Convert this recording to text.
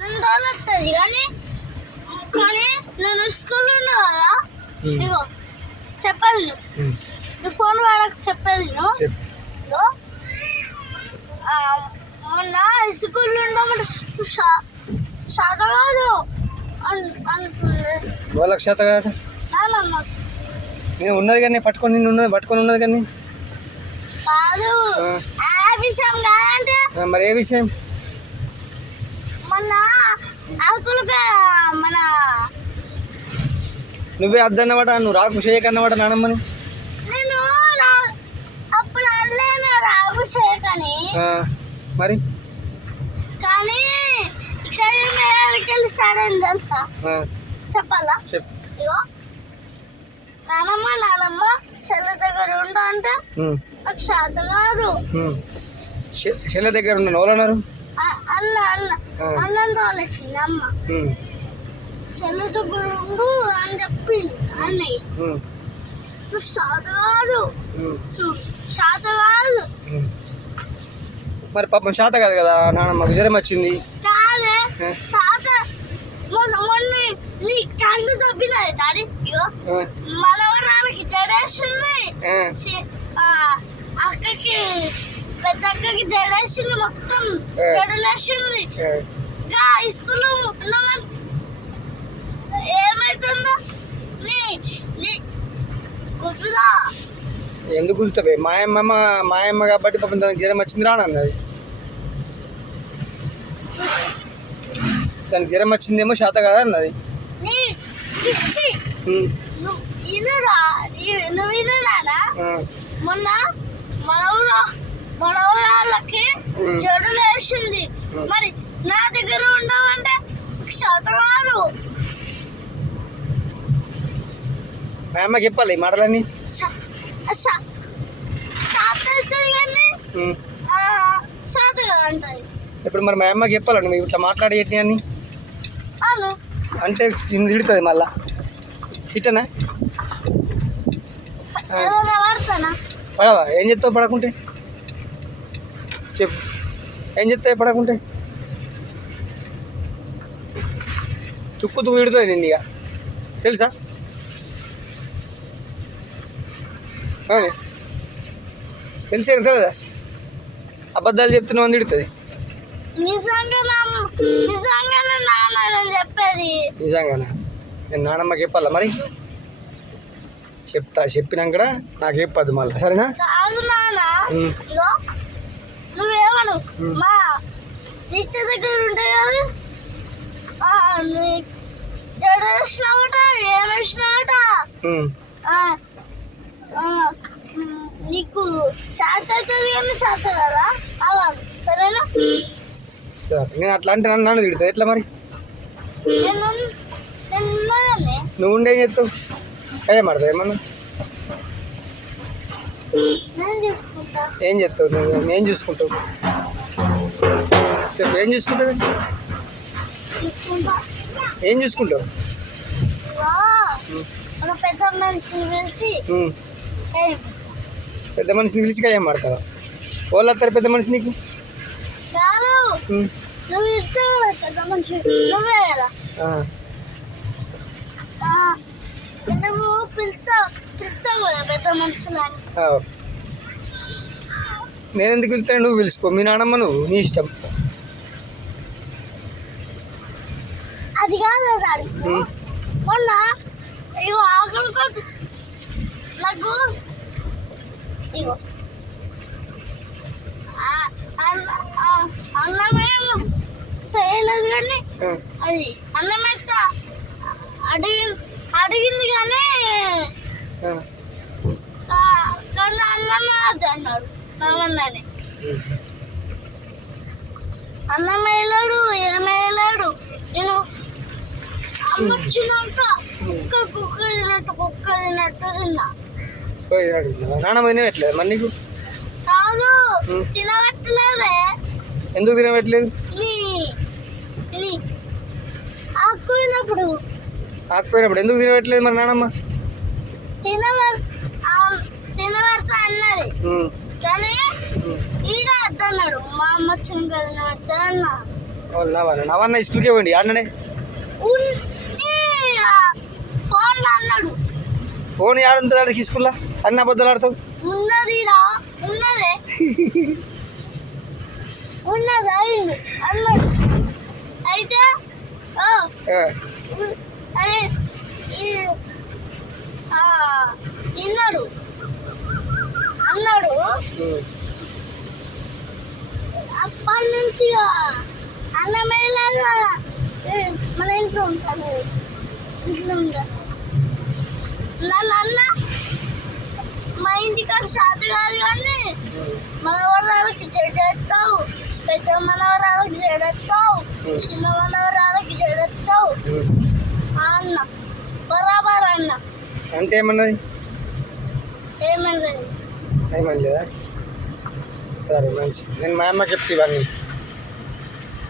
నేను తోలొస్తుంది కానీ కానీ నేను స్కూల్లో ఉన్నా కదా ఇగో చెప్పాలి నువ్వు ఫోన్ వాడకు చెప్పేది నువ్వు మొన్న స్కూల్లో ఉండమంటే శాత కాదు అంటుంది వాళ్ళకి శాత కాదు నేను ఉన్నది కానీ పట్టుకొని ఉన్నది కానీ కాదు ఆ విషయం కాదంటే మరి ఏ విషయం మొన్న ఆకులుగా మన నువ్వే అద్దన్నమాట నువ్వు రాకు చేయకన్నమాట నానమ్మని నేను అప్పుడు అనలేను రాకు చేయకని మరి కానీ ఇక్కడ మేడకెళ్ళి స్టార్ట్ అయింది తెలుసా చెప్పాలా ఇగో నానమ్మ చెల్ల దగ్గర ఉండు అంటే నాకు శాత కాదు చెల్ల దగ్గర ఉండ ఎవరన్నారు అన్నంతో ఆలోచింది అమ్మ చెల్ల దగ్గర ఉండు అని చెప్పింది అన్నయ్య నాకు శాత కాదు మరి పాపం శాత కాదు కదా నాన్నమ్మకు జ్వరం వచ్చింది కాదే శాత మొన్న నీ కళ్ళు తప్పినాయి డాడీ ఇగో మనవరాలకి జడేసింది అక్కకి పెద్ద అక్కకి జడేసింది మొత్తం జడలేసింది స్కూల్లో ఏమైతుందో గుర్తుదా ఎందుకు గుర్తుతావే మాయమ్మ కాబట్టి పాపం దానికి జ్వరం వచ్చింది రానన్నది దానికి జ్వరం వచ్చిందేమో శాత కదా అన్నది మొన్న మనవరాళ్ళకి జడులు వేసింది మరి నా దగ్గర ఉండవంటే శాత కాదు మా అమ్మకి చెప్పాలి ఈ మాటలన్నీ ఇప్పుడు మరి మా అమ్మకి చెప్పాలి నువ్వు ఇట్లా మాట్లాడేటి అని అంటే తిడుతుంది మళ్ళా తిట్టనా పడవా ఏం చెప్తావు పడకుంటే చెప్పు ఏం చెప్తావు పడకుంటే తుక్కు తిడుతుంది నిన్ను ఇక తెలుసా తెలిసే కదా అబద్ధాలు చెప్తున్నావు అని తిడుతుంది నిజంగానా నేను నానమ్మకి చెప్పాలా మరి చెప్పినాక నాకు చెప్పద్దు మళ్ళీ సరేనా నువ్వేమను మా దిష్టి దగ్గర ఉంటాయి కదా జడేసినావట ఏమేసినావట నీకు శాత అవుతుంది కానీ శాత కదా అవ్వాలి సరేనా సరే నేను అట్లా అంటే నన్ను తిడుతుంది ఎట్లా మరి నువ్వు ఉండే ఏం చెప్తావు అయ్యా మడతావు ఏమన్నా ఏం చెప్తావు నువ్వు ఏం చూసుకుంటావు చెప్పు ఏం చూసుకుంటావు ఏం చూసుకుంటావు పెద్ద మనిషిని పిలిచి ఏం మాడతావా వాళ్ళు వస్తారు పెద్ద మనిషి నీకు నువ్వు ఇస్తావు పెద్ద మనిషి నువ్వే కదా నువ్వు పిలుస్తావు కదా పెద్ద మనుషులని నేను ఎందుకు పిలుస్తాను నువ్వు పిలుచుకో మీ నాన్నమ్మ నువ్వు నీ ఇష్టం అది కాదు మొన్న ఇగో ఆకలి నాకు ఇగో అన్నమేమో చేయలేదు కానీ అది అన్నమెత్త అడిగింది కానీ కానీ అన్నమే అన్నాడు నామన్నానే అన్నం వేయలేడు ఏమేయలేడు నేను అమ్మొచ్చినాక కుక్క తిన్నట్టు తిన్నా నాన్నమ్మ తినట్లేదు మరి నీకు కాదు తినబట్టలేదే ఎందుకు తినబెట్టలేదు ఆకుపోయినప్పుడు ఎందుకు తినబెట్టలేదు మరి నాన్నమ్మ తినబడతా అన్నది కానీ ఈడ అద్దన్నాడు మా అమ్మ వచ్చిన కదా అన్న నవన్న స్కూల్కే పోయింది అన్నడే ఫోన్ అన్నాడు. ఫోన్ ఆడుతుంది ఆడికి స్కూల్లో అన్న అబద్ధాలు ఆడతావు. ఉన్నదిరా ఉన్నదే ఉన్నది అయింది అన్నాడు. అయితే విన్నాడు అన్నాడు. అప్పటి నుంచి అన్నమయ్యేలాగా మన ఇంట్లో ఉంటాను. ఇంట్లో ఉంటా నన్ను అన్న మా ఇంటికాడ శాత కాదు కానీ మనవరాలకి జడెత్తావు, పెద్ద మనవరాలకి జడెత్తావు, చిన్న మనవరాలకి జడెత్తావు అన్న బరాబర్ అన్న. అంటే ఏమన్నది? ఏమన్నది ఏమనలేదా? సరే మంచి, నేను మా అమ్మకి చెప్తే ఇవన్నీ.